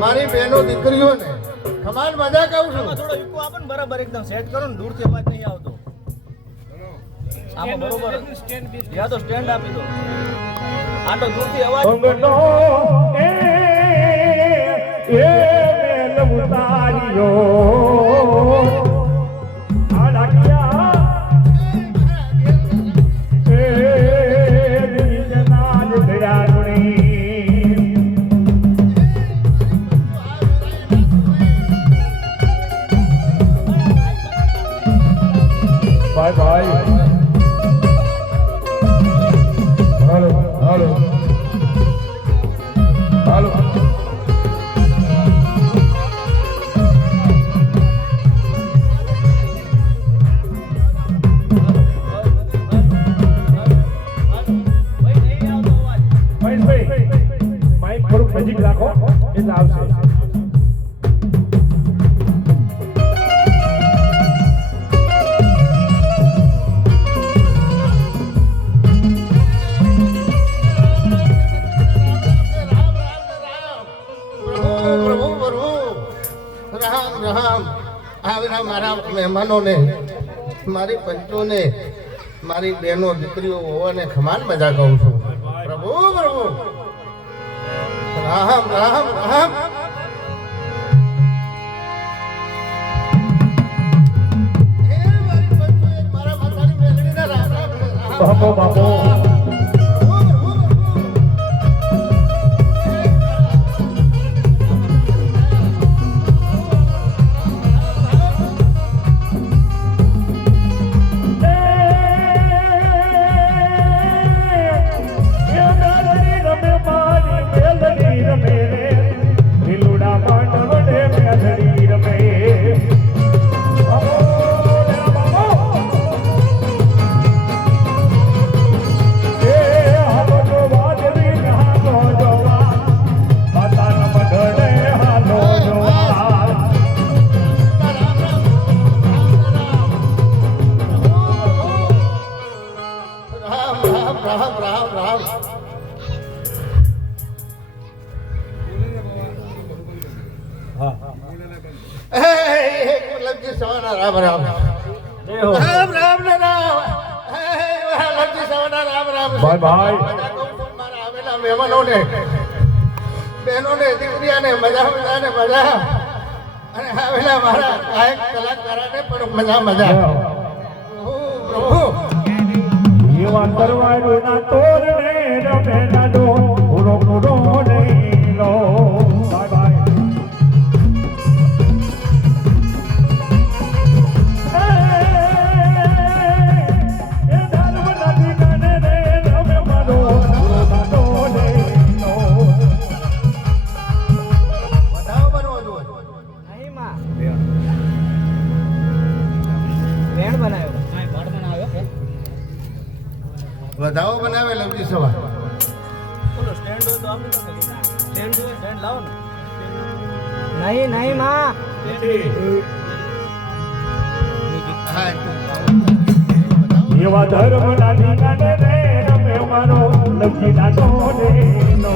મારી બહેનો દીકરીઓને ખમાન મજા કહું છું. થોડો ઈકો આપો ને બરાબર એકદમ સેટ કરો ને દૂરથી અવાજ નહીં આવતો. આમાં બરોબર યા તો સ્ટેન્ડ આપી દો. આ તો દૂરથી અવાજ અંગનો એ મેલ ઉતાર્યો આ લાગ્યા એ નિજના જડ્યાની બાય બાય. હાલો હાલો હાલો. માઇક થોડુંક નજીક રાખો એટલે આવશે. મારા મહેમાનોને મારી પંચોને મારી બહેનો દીકરીઓ હોવાને ખમાન મજા કહું છું. પ્રભુ પ્રભુ રામ રામ રામ. મારા માતાની મેલડીના રામ રામ રામ. બાપો બાપો રામ રામ રામ. લગજી સવાના રામ રામ રામ રામ ને રામ. લગજી સવાના રામ રામ. Bye bye. મારા આવેલા મહેમાનોને બહેનોને દીકરીઓને મજા મજા ને મજા અને આવેલા મારા ગાયક કલાકારોને પણ મજા મજા. પ્રભુ એવા કરવાનું ના તોરણે રમે ના ડો ઉરો ઉરો નહીં લો. Bye bye. એ દારૂ નથી કાને રે રમે મારો ઉરો ના ડો નહીં લો. વધાવો બનવો જોઈએ. નહીં માં બેન બનાવ્યો હા બળ બનાવ્યો. વધાવો બનાવે લવજી સવા. બોલો સ્ટેન્ડ હોય તો આપી દો. સ્ટેન્ડ હોય સ્ટેન્ડ લાવો ને. નહીં નહીં માં હા એવા ધર્મ ના ઠીકાને રે રમે મારો લખી ના ડો નહીં લો.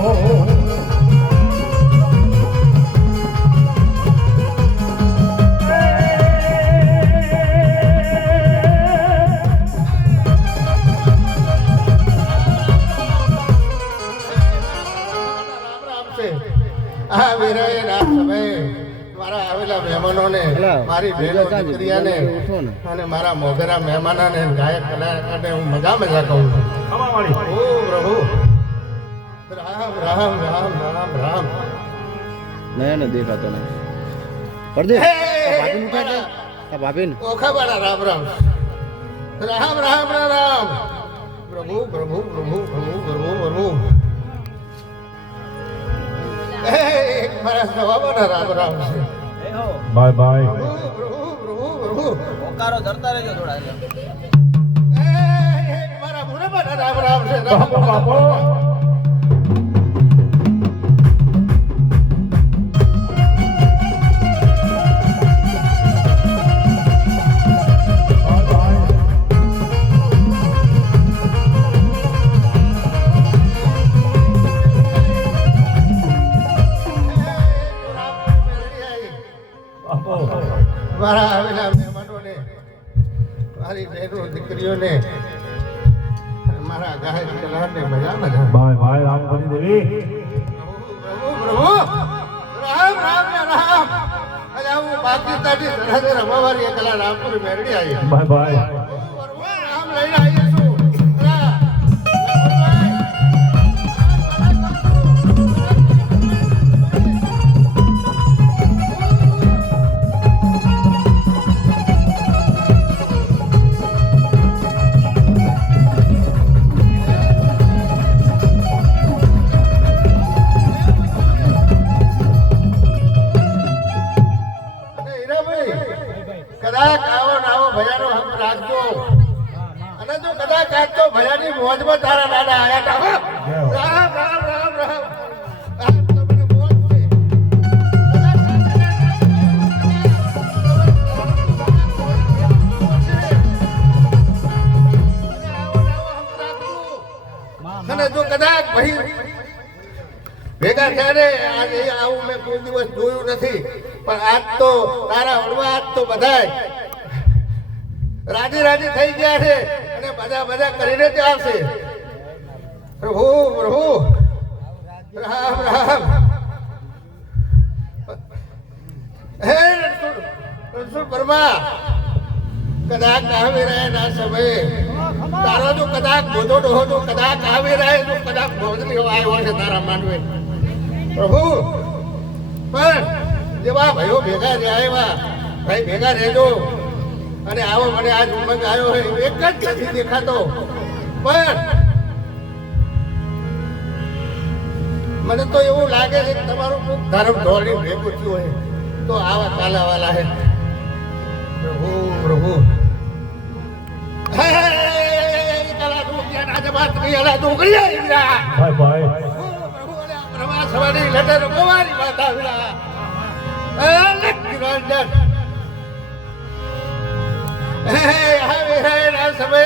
આ વિરયના સમયે મારા આવેલા મહેમાનોને મારી બહેનો દીકરીઓને અને મારા મોગરા મહેમાનોને ગાયક કલાકારને હું મજા મજા કહું છું. ઓ પ્રભુ રામ રામ રામ રામ રામ. નયા ને દેખાતો નહીં પડદે ભાભી ઉઠાડે આ ભાભી ને ઓખા વાળા રામ રામ રામ રામ રામ. પ્રભુ પ્રભુ પ્રભુ પ્રભુ પ્રભુ પ્રભુ. મારા સવાના રામ રામ છે. એ હો બાય બાય. પ્રભુ પ્રભુ પ્રભુ. ઓકારો ધરતા રહેજો થોડા એટલે. મારા મુરબાના રામ રામ છે. બાપો બાપો. દીકરીઓને મારા ગાય કલાને મજા મજા ભાઈ ભાઈ રામપરી દેવી પ્રભુ રામ રામ ને રામ અરે હું પાકિસ્તાની સરહદે રમવાવાળી એકલા રામપુર મેરડી આવી ભાઈ ભાઈ રામ લઈને આવી છું કદાચ આવો નાવો ભયાનો હક રાખજો અને જો કદાચ આજ તો ભયાની મોજમાં તારા દાદા આયા હતા રામ રામ રામ રામ આજ તો મને મોજ છે અને જો કદાચ ભાઈ ભેગા થયા આજે આવું મેં કોઈ દિવસ જોયું નથી પણ આજ તો તારા વડવા આજ તો બધાય રાજી રાજી થઈ ગયા છે અને બધા કરીને જ આવશે પ્રભુ પ્રભુ રામ રામ હે રણછોડ પરમા કદાચ આવી રહે ના સમયે તારો જો કદાચ ગોદો ડોહો જો કદાચ આવી રહે તો કદાચ ભોજની આવ્યો છે તારા માનવે પ્રભુ પણ જેવા ભાઈઓ ભેગા રહ્યા એવા ભાઈ ભેગા રહેજો અને આવો મને આજ ઉમંગ આવ્યો હોય એક જ નથી દેખાતો પણ મને તો એવું લાગે છે કે તમારું ખૂબ ધર્મ ધોરણી ભેગું થયું હોય તો આવા કાલાવાલા હે પ્રભુ પ્રભુ ભાઈ ભાઈ સવારી લટર મોવારી માતા વિલા અલક રંજન હે હવે હે ના સમય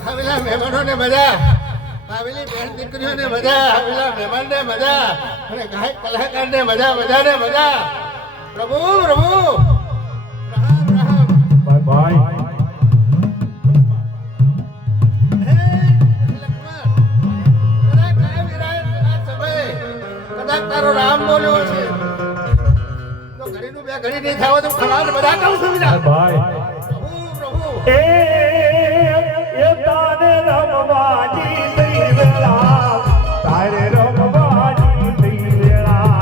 આવેલા મહેમાનોને મજા આવેલી બેન દીકરીઓને મજા આવેલા મહેમાનને મજા અને ગાયક કલાકારને મજા મજાને મજા પ્રભુ પ્રભુ રામ રામ ભાઈ ભાઈ તારો રામ બોલ્યો છે તો ઘડીનું બે ઘડી નહીં થાવ તો ખરાબ બધા કહું છું ભાઈ પ્રભુ પ્રભુ એ તારે રમવાની થઈ વેળા તારે રમવાની થઈ વેળા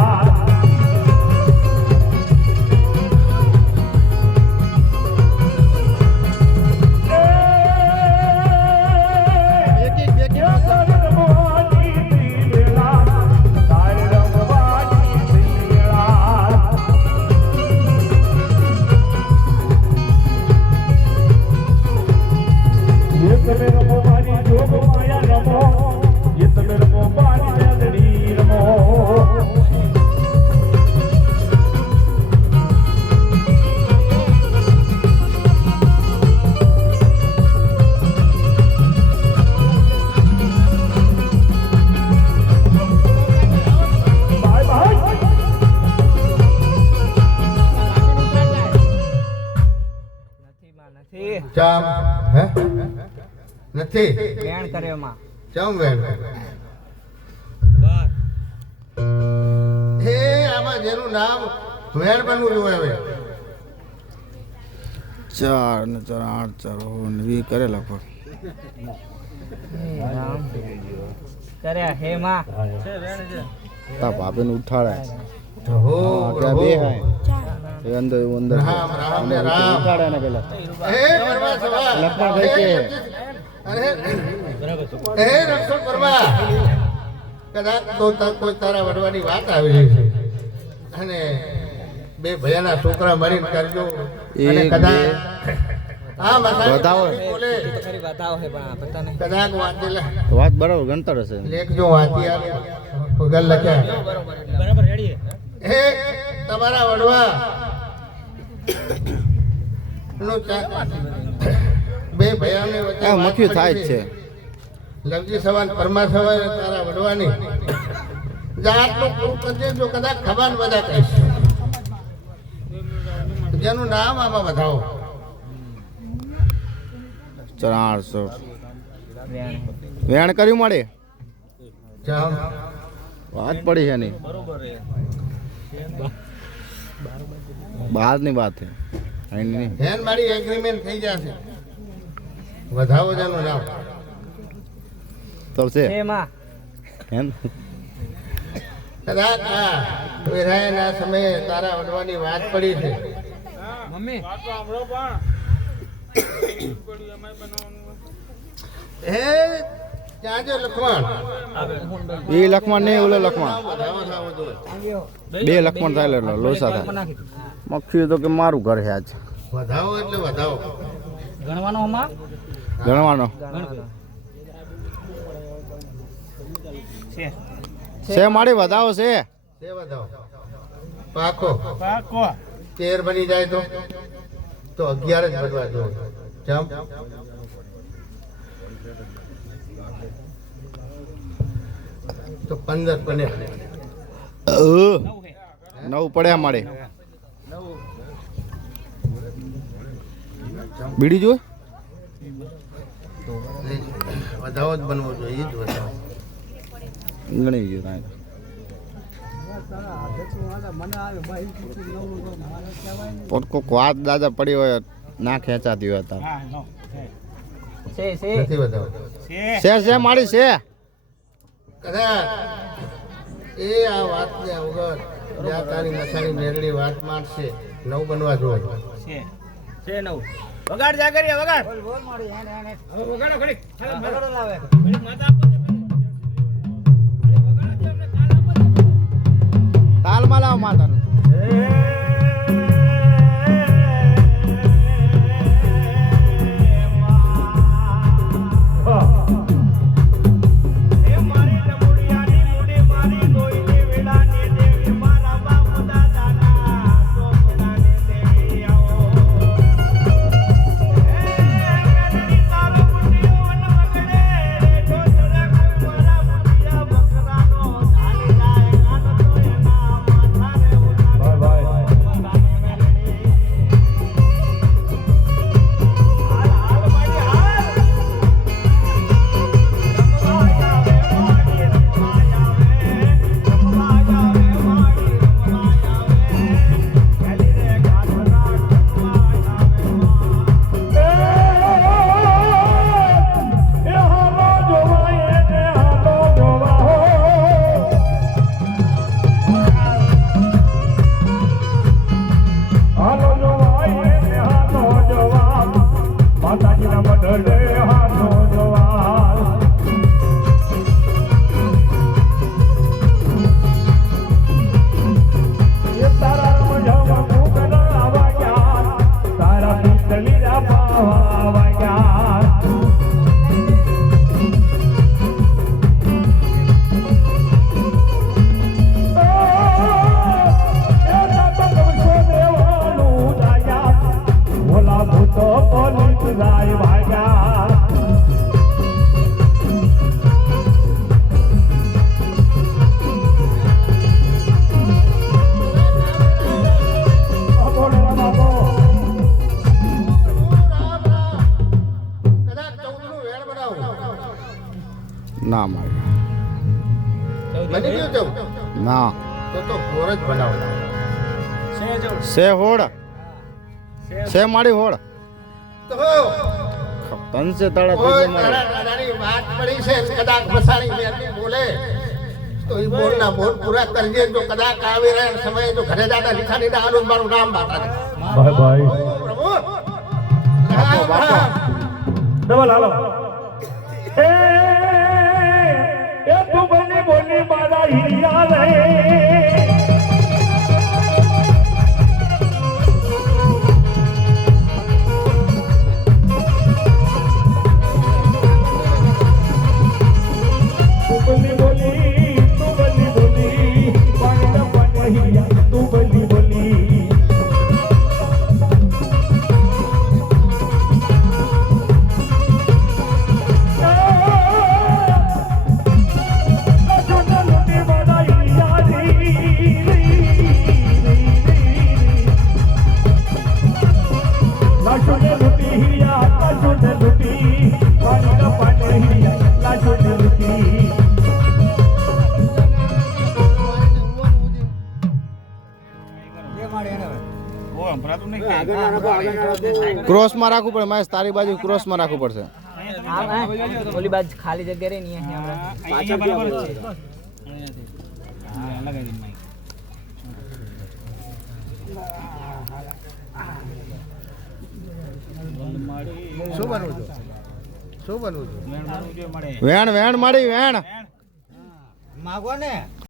ચામ હે નથી બેન કરે માં ચામ વેણ હે આમાં જેનું નામ વેણ બનવું જોઈએ હવે 4 ને 4 8 4 વી કરે લગભગ રામ કરે હે માં છે બેન છે તા ભાભી ને ઉઠાડે હો ત્યાં બે હાય એ અંદર રામ રામ ને રામ ઉઠાડે ને પેલા હે પરમા સવા લખણ ભાઈ કે અરે હે રણછોડ પરમા કદાચ તો કોઈ તારા વડવાની વાત આવી રહી છે અને બે ભયાના છોકરા મળીને કરજો અને કદાચ હા બતાવો. બોલે ખરી બતાવો હે પણ પતા નહીં કદાચ વાંચેલા વાત બરાબર ગણતર હશે લેખજો વાંચી આવે પગલ લખ્યા બરાબર રેડી હે તમારા વડવા બે ભયાને વચ્ચે આ વાત મખ્યું થાય જ પડી છે લવજી સવાલ પરમા સવાલ તારા વડવાની જાતનું પૂરું કરજે જો કદાચ ખબર બધા કહીશ જેનું નામ આમાં બતાવો 400 વેણ કર્યું મળે જાઓ વાત પડી છે નહીં બહારની વાત છે અહીં નહીં ધ્યાન મારી એગ્રીમેન્ટ થઈ જશે વધાવો જેનું નામ તો છે એમાં એમ કદાચ આ વિરાયના સમયે તારા વડવાની વાત પડી છે મમ્મી હે ત્યાં જો લખવાણ એ લખમણ નહીં ઓલો લખમણ વધાવો થવો જોઈએ બે લખમણ થાય એટલે લોસા થાય મખ્યું તો કે મારું ઘર છે આજ વધાવો એટલે વધાવો ગણવાનો આમાં ગણવાનો છે છે મારી વધાવો છે તે વધાવો પાકો પાકો 13 બની જાય તો 11 જ બનવા જોઈએ જમ તો 15 બને 9 પડ્યા મારે બીડી જો વધાવો જ બનવો જોઈએ જ વધાવો ગણી ગયું કાંઈ પણ કોઈક વાત દાદા પડી હોય ના ખેંચાતી હોય તાર નથી વધાવો છે મારી છે કદાચ એ આ વાતને વગર જ્યાં તારી મસાણી મેળડી વાત મારશે 9 બનવા જોઈએ છે નવ વગાડ જા કરીએ વગાડ બોલ મારી હેને હવે વગાડો ઘડી વગાડો લાવે ઘડી માતા તાલમાં લાવ માતાનું ના મારે બની ગયું તો ના તો હોર જ બનાવો છે હોડ છે મારી હોડ તો તનસે તાળા ઓય તુજે મારે તારા દાદાની વાત પડી છે કદાચ મસાણી મેરની બોલે તો એ બોલના બોલ પૂરા કરજે જો કદાચ આવી રહે સમયે તો ઘરે દાદા લીખાની દાનું મારું નામ બાતા ભાઈ ભાઈ પ્રભુ બાપો બાપો ડબલ હાલો એ તું બની બોલી મારા હિરિયા રે Oh ક્રોસમાં રાખવું પડે મહેશ, તારી બાજુ ક્રોસમાં રાખવું પડશે. ઓલી બાજુ ખાલી જગ્યા રહી ને અહીંયા બરાબર છે. હા લગાવી દે માઈક. શું બનવું છે? શું બનવું છે? મેણ મળે. વેણ વેણ માડી વેણ માગો ને